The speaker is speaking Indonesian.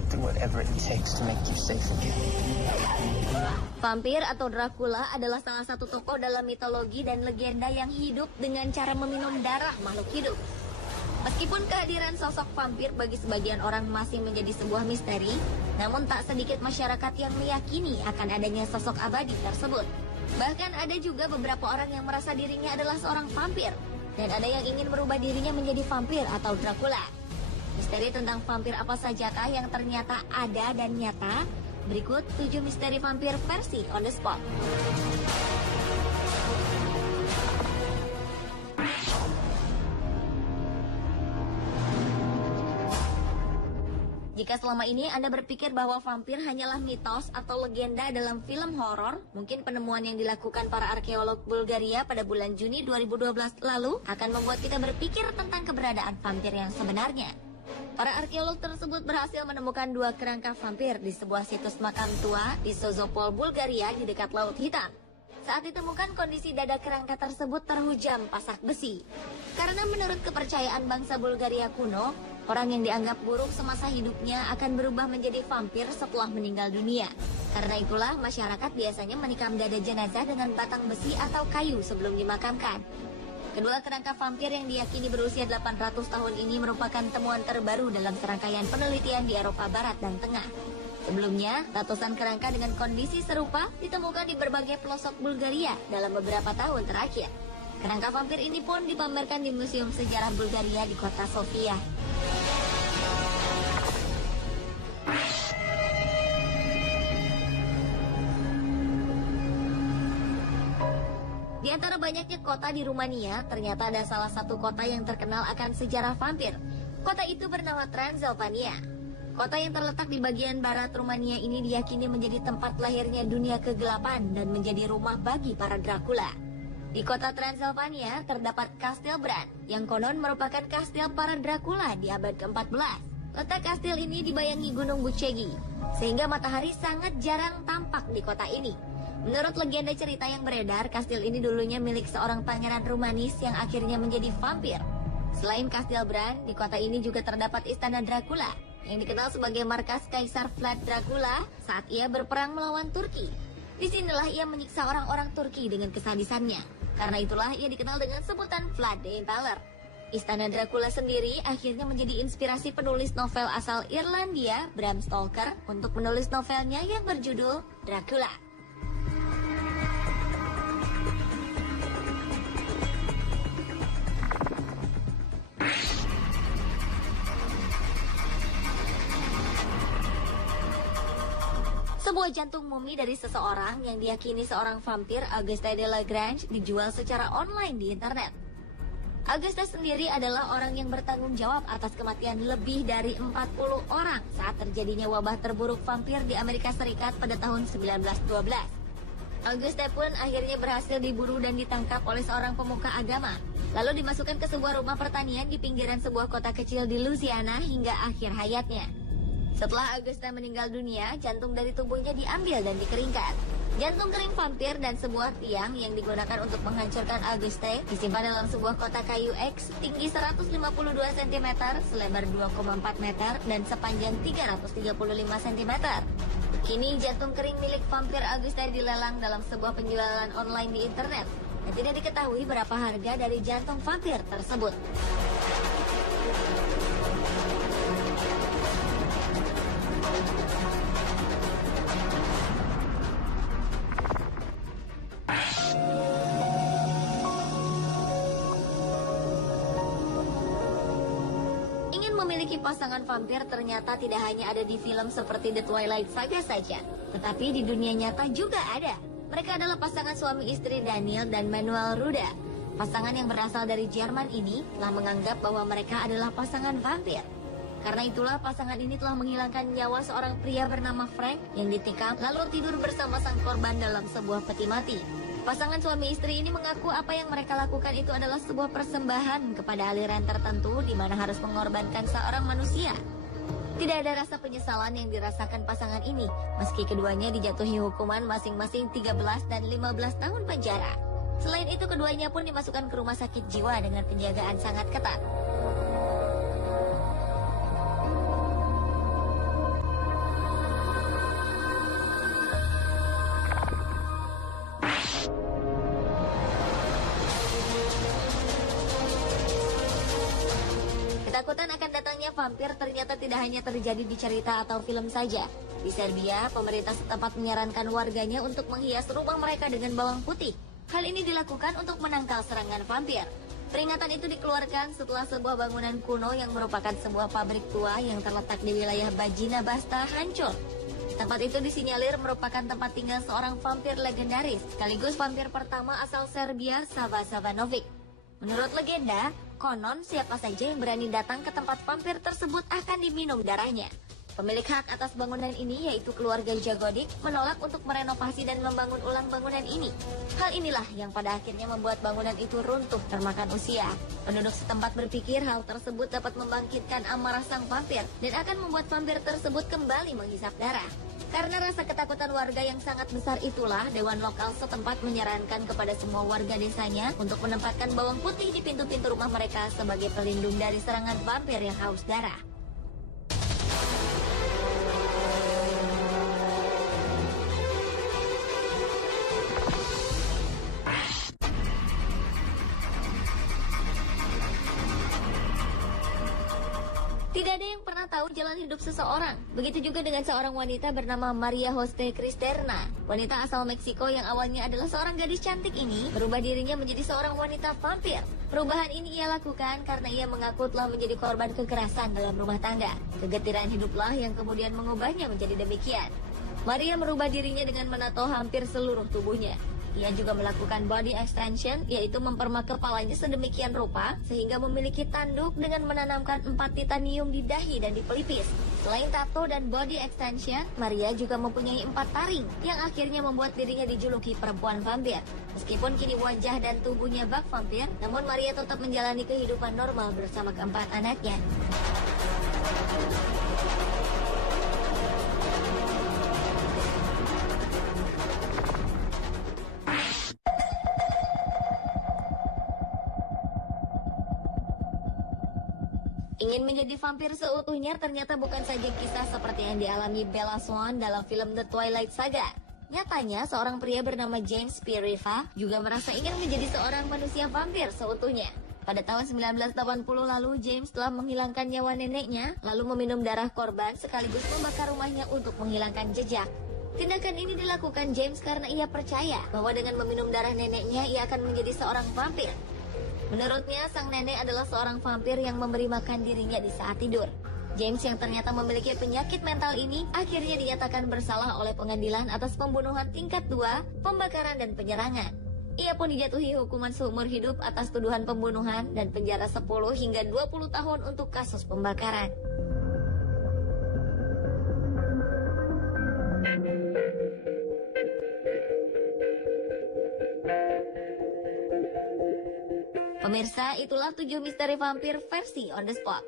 I'll do whatever it takes to make you safe again. Vampir atau Dracula adalah salah satu tokoh dalam mitologi dan legenda yang hidup dengan cara meminum darah makhluk hidup. Meskipun kehadiran sosok vampir bagi sebagian orang masih menjadi sebuah misteri, namun tak sedikit masyarakat yang meyakini akan adanya sosok abadi tersebut. Bahkan ada juga beberapa orang yang merasa dirinya adalah seorang vampir, dan ada yang ingin merubah dirinya menjadi vampir atau Dracula. Misteri tentang vampir apa sajakah yang ternyata ada dan nyata? Berikut 7 misteri vampir versi On The Spot. Jika selama ini Anda berpikir bahwa vampir hanyalah mitos atau legenda dalam film horor, mungkin penemuan yang dilakukan para arkeolog Bulgaria pada bulan Juni 2012 lalu akan membuat kita berpikir tentang keberadaan vampir yang sebenarnya. Para arkeolog tersebut berhasil menemukan 2 kerangka vampir di sebuah situs makam tua di Sozopol, Bulgaria di dekat Laut Hitam. Saat ditemukan, kondisi dada kerangka tersebut terhujam pasak besi. Karena menurut kepercayaan bangsa Bulgaria kuno, orang yang dianggap buruk semasa hidupnya akan berubah menjadi vampir setelah meninggal dunia. Karena itulah masyarakat biasanya menikam dada jenazah dengan batang besi atau kayu sebelum dimakamkan. Kedua kerangka vampir yang diyakini berusia 800 tahun ini merupakan temuan terbaru dalam serangkaian penelitian di Eropa Barat dan Tengah. Sebelumnya, ratusan kerangka dengan kondisi serupa ditemukan di berbagai pelosok Bulgaria dalam beberapa tahun terakhir. Kerangka vampir ini pun dipamerkan di Museum Sejarah Bulgaria di kota Sofia. Di antara banyaknya kota di Rumania, ternyata ada salah satu kota yang terkenal akan sejarah vampir. Kota itu bernama Transilvania. Kota yang terletak di bagian barat Rumania ini diyakini menjadi tempat lahirnya dunia kegelapan dan menjadi rumah bagi para Dracula. Di kota Transilvania terdapat Kastil Bran, yang konon merupakan kastil para Dracula di abad ke-14. Letak kastil ini dibayangi Gunung Bucegi, sehingga matahari sangat jarang tampak di kota ini. Menurut legenda cerita yang beredar, kastil ini dulunya milik seorang pangeran Rumanis yang akhirnya menjadi vampir. Selain Kastil Bran, di kota ini juga terdapat Istana Dracula, yang dikenal sebagai markas Kaisar Vlad Dracula saat ia berperang melawan Turki. Disinilah ia menyiksa orang-orang Turki dengan kesadisannya. Karena itulah ia dikenal dengan sebutan Vlad the Impaler. Istana Dracula sendiri akhirnya menjadi inspirasi penulis novel asal Irlandia, Bram Stoker, untuk menulis novelnya yang berjudul Dracula. Sebuah jantung mumi dari seseorang yang diyakini seorang vampir, Auguste de Lagrange, dijual secara online di internet. Auguste sendiri adalah orang yang bertanggung jawab atas kematian lebih dari 40 orang saat terjadinya wabah terburuk vampir di Amerika Serikat pada tahun 1912. Auguste pun akhirnya berhasil diburu dan ditangkap oleh seorang pemuka agama, lalu dimasukkan ke sebuah rumah pertanian di pinggiran sebuah kota kecil di Louisiana hingga akhir hayatnya. Setelah Auguste meninggal dunia, jantung dari tubuhnya diambil dan dikeringkan. Jantung kering vampir dan sebuah tiang yang digunakan untuk menghancurkan Auguste disimpan dalam sebuah kotak kayu X tinggi 152 cm, selebar 2,4 meter, dan sepanjang 335 cm. Kini jantung kering milik vampir Auguste dilelang dalam sebuah penjualan online di internet, dan tidak diketahui berapa harga dari jantung vampir tersebut. Memiliki pasangan vampir ternyata tidak hanya ada di film seperti The Twilight Saga saja, tetapi di dunia nyata juga ada. Mereka adalah pasangan suami istri Daniel dan Manuel Ruda. Pasangan yang berasal dari Jerman ini telah menganggap bahwa mereka adalah pasangan vampir. Karena itulah pasangan ini telah menghilangkan nyawa seorang pria bernama Frank yang ditikam lalu tidur bersama sang korban dalam sebuah peti mati. Pasangan suami istri ini mengaku apa yang mereka lakukan itu adalah sebuah persembahan kepada aliran tertentu di mana harus mengorbankan seorang manusia. Tidak ada rasa penyesalan yang dirasakan pasangan ini, meski keduanya dijatuhi hukuman masing-masing 13 dan 15 tahun penjara. Selain itu, keduanya pun dimasukkan ke rumah sakit jiwa dengan penjagaan sangat ketat. vampir ternyata tidak hanya terjadi di cerita atau film saja. Di Serbia, pemerintah setempat menyarankan warganya untuk menghias rumah mereka dengan bawang putih. Hal ini dilakukan untuk menangkal serangan vampir. Peringatan itu dikeluarkan setelah sebuah bangunan kuno yang merupakan sebuah pabrik tua yang terletak di wilayah Bajina Basta hancur. Tempat itu disinyalir merupakan tempat tinggal seorang vampir legendaris, sekaligus vampir pertama asal Serbia, Sava Savanovic. Menurut legenda, konon siapa saja yang berani datang ke tempat vampir tersebut akan diminum darahnya. Pemilik hak atas bangunan ini, yaitu keluarga Jagodik, menolak untuk merenovasi dan membangun ulang bangunan ini. Hal inilah yang pada akhirnya membuat bangunan itu runtuh termakan usia. Penduduk setempat berpikir hal tersebut dapat membangkitkan amarah sang vampir dan akan membuat vampir tersebut kembali menghisap darah. Karena rasa ketakutan warga yang sangat besar itulah, Dewan Lokal setempat menyarankan kepada semua warga desanya untuk menempatkan bawang putih di pintu-pintu rumah mereka sebagai pelindung dari serangan vampir yang haus darah. Tidak ada yang pernah tahu jalan hidup seseorang. Begitu juga dengan seorang wanita bernama Maria Jose Cristerna. Wanita asal Meksiko yang awalnya adalah seorang gadis cantik ini berubah dirinya menjadi seorang wanita vampir. Perubahan ini ia lakukan karena ia mengaku telah menjadi korban kekerasan dalam rumah tangga. Kegetiran hiduplah yang kemudian mengubahnya menjadi demikian. Maria merubah dirinya dengan menato hampir seluruh tubuhnya. Ia juga melakukan body extension, yaitu mempermak kepalanya sedemikian rupa sehingga memiliki tanduk dengan menanamkan 4 titanium di dahi dan di pelipis. Selain tato dan body extension, Maria juga mempunyai 4 taring yang akhirnya membuat dirinya dijuluki perempuan vampir. Meskipun kini wajah dan tubuhnya bak vampir, namun Maria tetap menjalani kehidupan normal bersama keempat anaknya. Ingin menjadi vampir seutuhnya ternyata bukan saja kisah seperti yang dialami Bella Swan dalam film The Twilight Saga. Nyatanya, seorang pria bernama James P. Riva juga merasa ingin menjadi seorang manusia vampir seutuhnya. Pada tahun 1980 lalu, James telah menghilangkan nyawa neneknya, lalu meminum darah korban sekaligus membakar rumahnya untuk menghilangkan jejak. Tindakan ini dilakukan James karena ia percaya bahwa dengan meminum darah neneknya, ia akan menjadi seorang vampir. Menurutnya, sang nenek adalah seorang vampir yang memberi makan dirinya di saat tidur. James yang ternyata memiliki penyakit mental ini akhirnya dinyatakan bersalah oleh pengadilan atas pembunuhan tingkat 2, pembakaran dan penyerangan. Ia pun dijatuhi hukuman seumur hidup atas tuduhan pembunuhan dan penjara 10 hingga 20 tahun untuk kasus pembakaran. Pemirsa, itulah 7 misteri vampir versi on the spot.